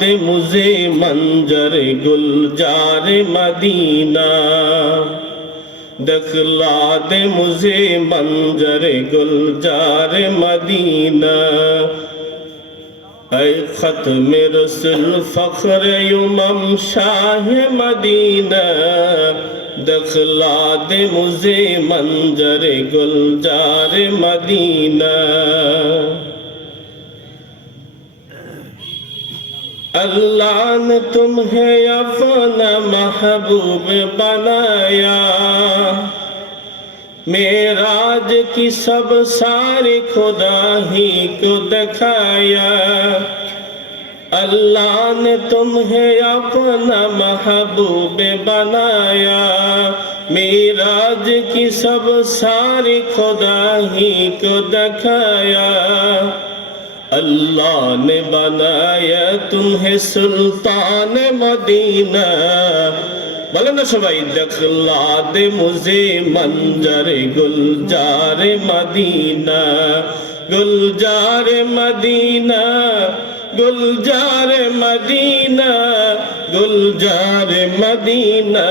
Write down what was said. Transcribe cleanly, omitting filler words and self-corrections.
دے مجھے منظر گلزار مدینہ، دکھلا دے مجھے منظر گلزار مدینہ، اے ختم رسول فخر امم شاہ مدینہ، دکھلا دے مجھے منظر گلزار مدینہ۔ اللہ نے تمہیں اپنا محبوب بنایا، معراج کی سب ساری خدا ہی کو دکھایا۔ اللہ نے تمہیں اپنا محبوب بنایا، معراج کی سب ساری خدا ہی کو دکھایا۔ اللہ نے بنایا تمہیں سلطان مدینہ، بولے نا سبائی، دکھلا دے مجھے منظر گلزار مدینہ، گلزار مدینہ، گلزار مدینہ، گلزار مدینہ۔